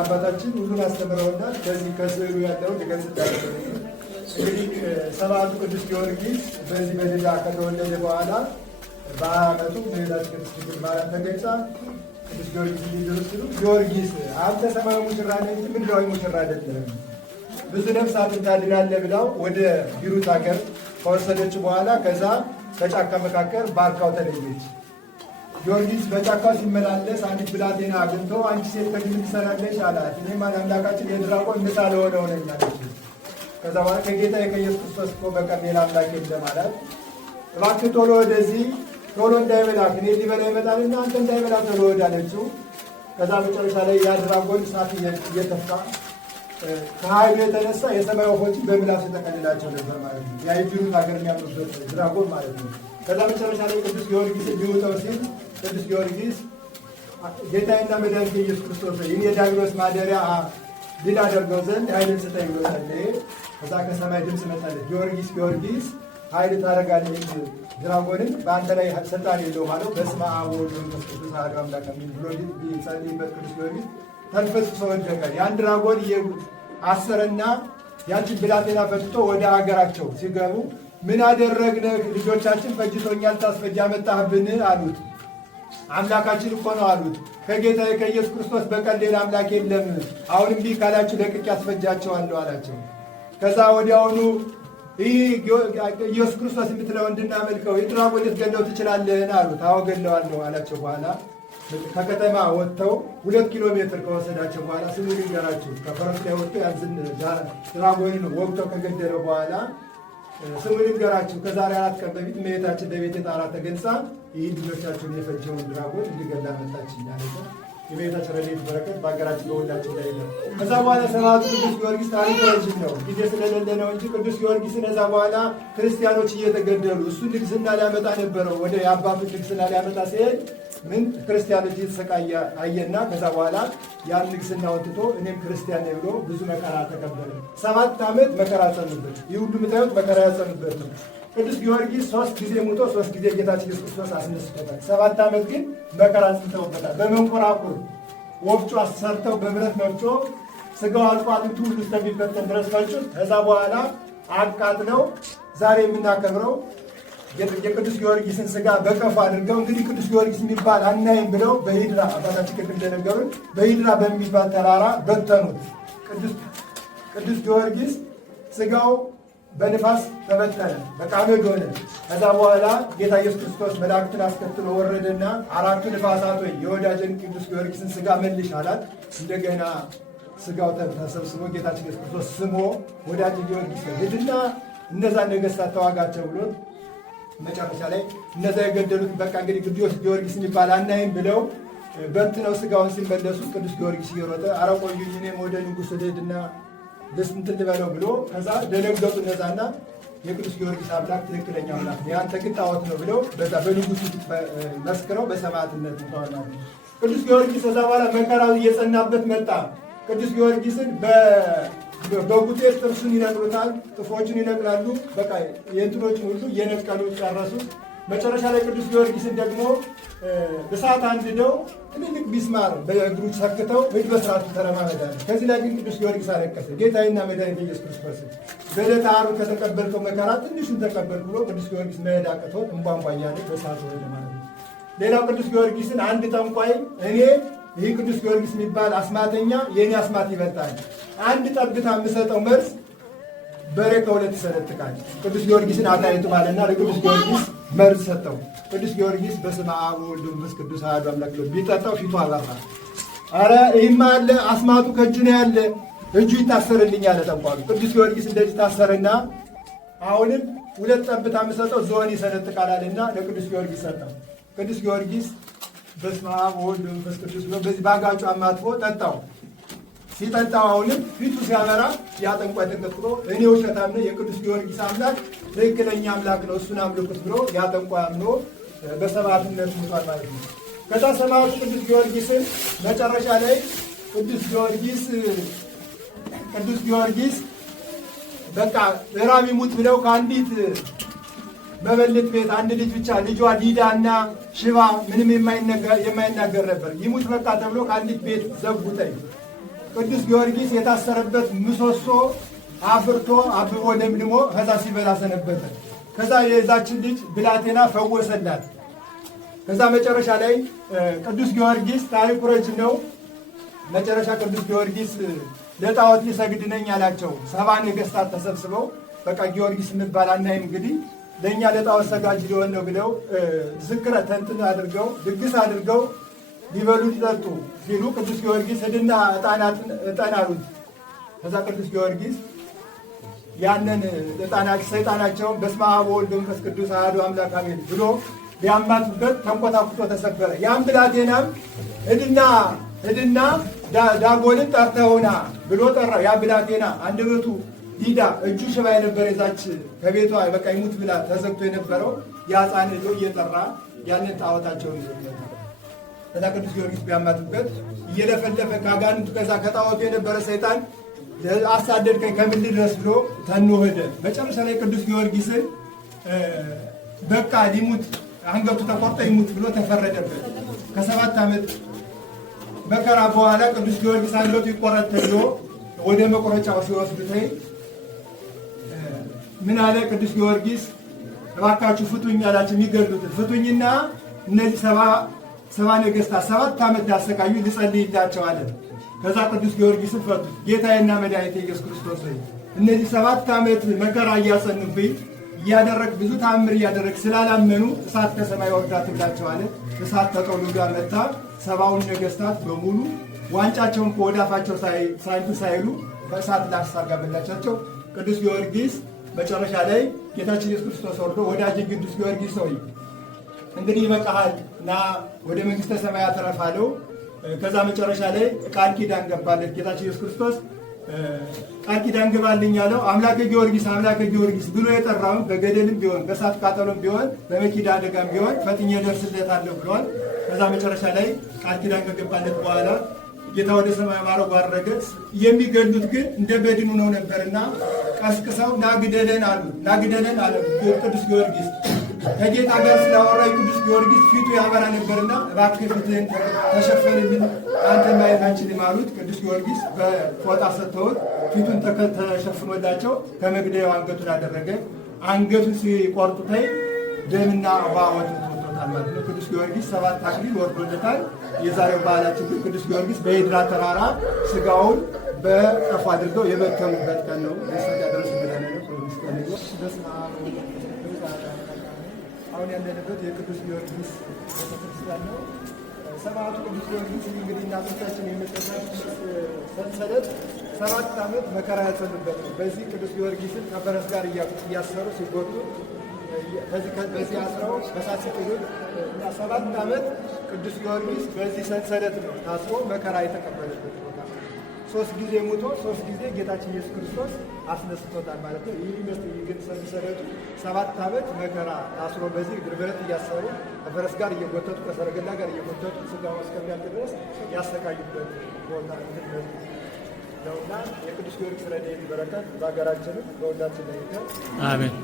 አባታችን ሁሉን አስተምረውናል። በዚህ ከስዕሉ ያለውን ልገልጽላችሁ። እንግዲህ ሰማዕቱ ቅዱስ ጊዮርጊስ በዚህ በልዳ ከተወለደ በኋላ በዓመቱ እመቤታችን ቅድስት ድንግል ማርያም ተገልጻ ቅዱስ ጊዮርጊስ እንዲድረስ ሲሉ ጊዮርጊስ አንተ ሰማያዊ ሙሽራ ነህ እንጂ ምድራዊ ሙሽራ አይደለም፣ ብዙ ነፍሳትን ታድናለህ ብላው ወደ ቢሩት ሀገር ከወሰደችው በኋላ ከዛ በጫካ መካከል ባርካው ተለየች። ጊዮርጊስ በጫካው ሲመላለስ አንዲት ብላቴና አግኝቶ አንቺ ሴት ከዚህ ምን ትሰራለሽ አላት። እኔም አምላካችን የድራቆን ምሳሌ ሆነው ነኝ አለች። ከዛ በኋላ ከጌታ ከኢየሱስ ክርስቶስ እኮ በቀር ሌላ አምላክ የለም አላት። እባክህ ቶሎ ወደዚህ ቶሎ እንዳይበላክ እኔ ሊበላ ይመጣልና አንተ እንዳይበላ ቶሎ ወደ አለችው። ከዛ መጨረሻ ላይ ያ ድራጎን እሳት እየተፋ ከኃይሉ የተነሳ የሰማይ ወፎችን በምላሱ ተቀልላቸው ነበር ማለት ነው። ያ የቢሩት ሀገር የሚያምኑበት ድራጎን ማለት ነው። ከዛ መጨረሻ ላይ ቅዱስ ጊዮርጊስ ሊውጠው ሲል ቅዱስ ጊዮርጊስ ጌታዬና መድኃኒቴ ኢየሱስ ክርስቶስ ይህን የዲያብሎስ ማደሪያ ድል አደርገው ዘንድ ኃይልን ስጠኝ ብሎ ጸለየ። ከዛ ከሰማይ ድምፅ መጣለት፣ ጊዮርጊስ ጊዮርጊስ ኃይል ታደርጋለህ፣ ድራጎንን በአንተ ላይ ስልጣን የለውም አለው። በስመ አብ ወወልድ ወመንፈስ ቅዱስ አሐዱ አምላክ አሜን ብሎ ቢጸልይበት ቅዱስ ጊዮርጊስ ተንፈስሶ ወደቀ። ያን ድራጎን አሰረና ያችን ብላቴና ፈትቶ ወደ ሀገራቸው ሲገቡ ምን አደረግነህ? ልጆቻችን ፈጅቶኛል፣ ታስፈጅ አመጣህብን አሉት። አምላካችን እኮ ነው አሉት። ከጌታዬ ከኢየሱስ ክርስቶስ በቀር ሌላ አምላክ የለም። አሁንም ቢህ ካላችሁ ለቅቄ ያስፈጃቸዋለሁ አላቸው። ከዛ ወዲያውኑ ይህ ኢየሱስ ክርስቶስ የምትለው እንድናመልከው የድራጎን ልትገለው ትችላለህን አሉት። አዎ ገለዋለሁ አላቸው። በኋላ ከከተማ ወጥተው 2 ኪሎ ሜትር ከወሰዳቸው በኋላ ስሙን ይንገራችሁ ከፈረስ ላይ ወጥቶ ያዝን ድራጎንን ወቅተው ከገደለው በኋላ ስሙን ይንገራችሁ ከዛሬ 4 ቀን በፊት እመቤታችን በቤተ ጣራ ተገልጻ ይህ ልጆቻችሁን የፈጀውን ድራጎን እንዲገላ መጣች ማለት ነው። የእመቤታችን ረድኤት በረከት በሀገራችን በሁላችን ላይ ነው። ከዛ በኋላ ሰማዕቱ ቅዱስ ጊዮርጊስ ታሪክ ረጅም ነው፣ ጊዜ ስለሌለ ነው እንጂ ቅዱስ ጊዮርጊስን ከዛ በኋላ ክርስቲያኖች እየተገደሉ እሱ ንግስና ሊያመጣ ነበረው። ወደ የአባቱ ንግስና ሊያመጣ ሲሄድ ምን ክርስቲያኖች እየተሰቃየ አየና ከዛ በኋላ ያን ንግስናውን ትቶ እኔም ክርስቲያን ነኝ ብሎ ብዙ መከራ ተቀበለ። 7 ዓመት መከራ ጸኑበት። ይህ ሁሉ የምታዩት መከራ ያጸኑበት ነው። ቅዱስ ጊዮርጊስ 3 ጊዜ ሙቶ 3 ጊዜ ጌታችን ኢየሱስ ክርስቶስ አስነስቶታል። 7 ዓመት ግን መከራ ጽንተውበታል። በመንኮራኩር ወፍጮ አሰርተው በብረት መፍጮ ስጋው አልፎ አጥንቱ ሁሉ እስከሚበተን ድረስ ፈጩት። ከዛ በኋላ አቃጥለው ዛሬ የምናከብረው የቅዱስ ጊዮርጊስን ስጋ በቀፍ አድርገው እንግዲህ ቅዱስ ጊዮርጊስ የሚባል አናይም ብለው በሂድራ አባታችን ቅድም እንደነገሩን በሂድራ በሚባል ተራራ በተኑት። ቅዱስ ጊዮርጊስ ስጋው በንፋስ ተበተነ፣ በቃ አመድ ሆነ። ከዛ በኋላ ጌታ ኢየሱስ ክርስቶስ መላእክትን አስከትሎ ወረደና አራቱ ንፋሳት ወይ የወዳጄን ቅዱስ ጊዮርጊስን ሥጋ መልሽ አላት። እንደገና ሥጋው ተሰብስቦ ጌታችን ኢየሱስ ክርስቶስ ስሞ ወዳጄ ጊዮርጊስ ሂድና እነዛ ነገሥታት ተዋጋቸው ብሎ መጨረሻ ላይ እነዛ የገደሉት በቃ እንግዲህ ቅዱስ ጊዮርጊስ የሚባል አናይም ብለው በትነው ሥጋውን ሲመለሱ ቅዱስ ጊዮርጊስ እየሮጠ ኧረ ቆዩኝ እኔም ወደ ንጉሥ ልሂድና ደስ እንትን ልበለው ብሎ ከዛ ደነገጡ እነዛና የቅዱስ ጊዮርጊስ አምላክ ትክክለኛ አምላክ ነው፣ ያንተ ግን ጣዖት ነው ብለው በዛ በንጉሡ መስክረው በሰማዕትነት ተዋና ቅዱስ ጊዮርጊስ ከዛ በኋላ መከራው እየጸናበት መጣ። ቅዱስ ጊዮርጊስን በጉጤት ጥርሱን ይነቅሉታል፣ ጥፎቹን ይነቅላሉ። በቃ የእንትኖችን ሁሉ እየነቀሉ ጨረሱት። መጨረሻ ላይ ቅዱስ ጊዮርጊስን ደግሞ እሳት አንድደው ትልልቅ ቢስማር በእግሩ ሰክተው እጅ በስርዓቱ ተረማመዳል። ከዚህ ላይ ግን ቅዱስ ጊዮርጊስ አለቀሰ። ጌታዬና መድኃኒቴ ኢየሱስ ክርስቶስ በዕለተ ዓርብ ከተቀበልከው መከራ ትንሹን ተቀበል ብሎ ቅዱስ ጊዮርጊስ መሄድ አቅቶት እንቧንቧ እያለ በእሳት ወረደ ማለት ነው። ሌላው ቅዱስ ጊዮርጊስን አንድ ጠንቋይ እኔ ይህ ቅዱስ ጊዮርጊስ የሚባል አስማተኛ የእኔ አስማት ይበልጣል፣ አንድ ጠብታ የምሰጠው መርዝ በሬ ከሁለት ይሰነጥቃል። ቅዱስ ጊዮርጊስን አታይቱ ማለትና ለቅዱስ ጊዮርጊስ መርዝ ሰጠው። ቅዱስ ጊዮርጊስ በስመ አብ ወወልድ ወመንፈስ ቅዱስ አሐዱ አምላክ ብሎ ቢጠጣው ፊቱ አበራ። አረ ይህማ አለ አስማቱ ከእጁ ነው ያለ፣ እጁ ይታሰርልኝ አለ ጠንቋዩ። ቅዱስ ጊዮርጊስ እንደዚህ ታሰረና አሁንም ሁለት ጠብታ የምሰጠው ዝሆን ይሰነጥቃል አለና ለቅዱስ ጊዮርጊስ ሰጠው። ቅዱስ ጊዮርጊስ በስመ አብ ወወልድ ወመንፈስ ቅዱስ ብሎ በዚህ ባጋጩ አማትፎ ጠጣው። ሲጠጣው አሁንም ፊቱ ሲያበራ ያ ጠንቋይ ተከትሎ እኔ ውሸታም ነኝ፣ የቅዱስ ጊዮርጊስ አምላክ ትክክለኛ አምላክ ነው፣ እሱን አምልኩት ብሎ ያ ጠንቋይ አምኖ በሰማዕትነት ሞቷል ማለት ነው። ከዛ ሰማዕቱ ቅዱስ ጊዮርጊስን መጨረሻ ላይ ቅዱስ ጊዮርጊስ በቃ ራብ ይሙት ብለው ከአንዲት መበለት ቤት አንድ ልጅ ብቻ ልጇ ዲዳና ሽባ ምንም የማይናገር ነበር። ይሙት በቃ ተብሎ ከአንዲት ቤት ዘጉተኝ። ቅዱስ ጊዮርጊስ የታሰረበት ምሰሶ አፍርቶ አብቦ ለምልሞ ከዛ ሲበላ ሰነበተ። ከዛ የዛችን ልጅ ብላቴና ፈወሰላት። ከዛ መጨረሻ ላይ ቅዱስ ጊዮርጊስ ታሪኩ ረጅም ነው። መጨረሻ ቅዱስ ጊዮርጊስ ለጣዖት ሊሰግድ ነኝ አላቸው። 70 ነገሥታት ተሰብስበው በቃ ጊዮርጊስ እንባል አናይም እንግዲህ ለእኛ ለጣዖት ሰጋጅ ሊሆን ነው ብለው ዝክረ ተንትን አድርገው ድግስ አድርገው ሊበሉ ሊጠጡ ሲሉ ቅዱስ ጊዮርጊስ ሂድና ዕጣን አሉት። ከዛ ቅዱስ ጊዮርጊስ ያንን ሰይጣናቸውን በስመ አብ ወወልድ ወመንፈስ ቅዱስ አሐዱ አምላክ አሜን ብሎ ቢያማቱበት ተንኮታኩቶ ተሰበረ። ያን ብላቴናም ሂድና ዳጎንን ጠርተውና ብሎ ጠራ። ያ ብላቴና አንደበቱ ዲዳ እጁ ሽባ የነበረ የዛች ከቤቷ በቃ ይሙት ብላ ተዘግቶ የነበረው ያፃን ሄዶ እየጠራ ያንን ጣዖታቸውን ይዞ ከዛ ቅዱስ ጊዮርጊስ ቢያማቱበት እየለፈለፈ ከአጋንንቱ ከዛ ከጣዖቱ የነበረ ሰይጣን አሳደድከኝ ከምን ድረስ ብሎ ተኖ ሄደ። መጨረሻ ላይ ቅዱስ ጊዮርጊስን በቃ ሊሙት አንገቱ ተቆርጦ ይሙት ብሎ ተፈረደበት። ከ7 ዓመት መከራ በኋላ ቅዱስ ጊዮርጊስ አንገቱ ይቆረጥ ተብሎ ወደ መቆረጫው ሲወስዱት ምን አለ ቅዱስ ጊዮርጊስ እባካችሁ ፍቱኝ አላቸው። የሚገድሉትን ፍቱኝና እነዚህ 70 ነገሥታት 7 ዓመት ዳሰቃዩ ልጸልይላቸው አለ። ከዛ ቅዱስ ጊዮርጊስን ፈቱት። ጌታዬና መድኃኒቴ ኢየሱስ ክርስቶስ ሆይ እነዚህ 7 ዓመት መከራ እያጸኑብኝ እያደረግ ብዙ ተአምር እያደረግ ስላላመኑ እሳት ከሰማይ ወርዳትላቸው አለ። እሳት ተጠውልጋ መጣ። 70 ነገሥታት በሙሉ ዋንጫቸውን ከወዳፋቸው ሳይሉ በእሳት ላሳጋበላቻቸው። ቅዱስ ጊዮርጊስ መጨረሻ ላይ ጌታችን ኢየሱስ ክርስቶስ ወርዶ ወዳጅ ቅዱስ ጊዮርጊስ ሆይ እንግዲህ ይበቃሃል እና ወደ መንግሥተ ሰማያት ተረፋለው። ከዛ መጨረሻ ላይ ቃል ኪዳን ገባለት ጌታችን ኢየሱስ ክርስቶስ። ቃል ኪዳን ግባልኝ ያለው አምላከ ጊዮርጊስ ብሎ የጠራውን በገደልም ቢሆን በእሳት ቃጠሎም ቢሆን በመኪና አደጋም ቢሆን ፈጥኜ ደርስለታለሁ ብሏል። ከዛ መጨረሻ ላይ ቃል ኪዳን ከገባለት በኋላ ጌታ ወደ ሰማይ ማረጉ አረገ። የሚገሉት ግን እንደ በድኑ ነው ነበርና ቀስቅሰው ናግደለን አለ ቅዱስ ጊዮርጊስ። ከጌታ ጋር ስላወራ ቅዱስ ጊዮርጊስ ፊቱ ያበራ ነበርና እባክህ ፊትህን ተሸፈንልን አንተ ማየት አንችልም አሉት። ቅዱስ ጊዮርጊስ በፎጣ ሰጥተውት ፊቱን ተሸፍኖላቸው ከመግደያው አንገቱን አደረገ። አንገቱን ሲቆርጡት ደምና ውሃ ወጥቶታል ማለት ነው። ቅዱስ ጊዮርጊስ 7 አክሊል ወርዶለታል። የዛሬው በዓላችን ግን ቅዱስ ጊዮርጊስ በሄድራ ተራራ ስጋውን በቀፉ አድርገው የበተኑበት ቀን ነው። በስመ አብ አሁን ያለንበት የቅዱስ ጊዮርጊስ ቤተክርስቲያን ነው። ሰማዕቱ ቅዱስ ጊዮርጊስ እንግዲህ እናቶቻችን የሚጠቀሙት ሰንሰለት 7 ዓመት መከራ ያጸኑበት ነው። በዚህ ቅዱስ ጊዮርጊስን ከፈረስ ጋር እያሰሩ ሲጎቱ በዚህ አስረው በሳት ሲጥሉት 7 ዓመት ቅዱስ ጊዮርጊስ በዚህ ሰንሰለት ነው ታስሮ መከራ የተቀበለበት ቦታ። 3 ጊዜ ሙቶ 3 ጊዜ ጌታችን ኢየሱስ ክርስቶስ አስነስቶታል ማለት ነው። ይህ ይመስል ግን ሰንሰለቱ 7 ዓመት መከራ ታስሮ በዚህ ብረት እያሰሩ ከፈረስ ጋር እየጎተቱ ከሰረገላ ጋር እየጎተቱ ስጋው እስከሚያልቅ ድረስ ያሰቃዩበት ቦታ ነውና የቅዱስ ጊዮርጊስ ረድኤት በረከት በሀገራችንም በሁላችን ላይ ይሁን። አሜን።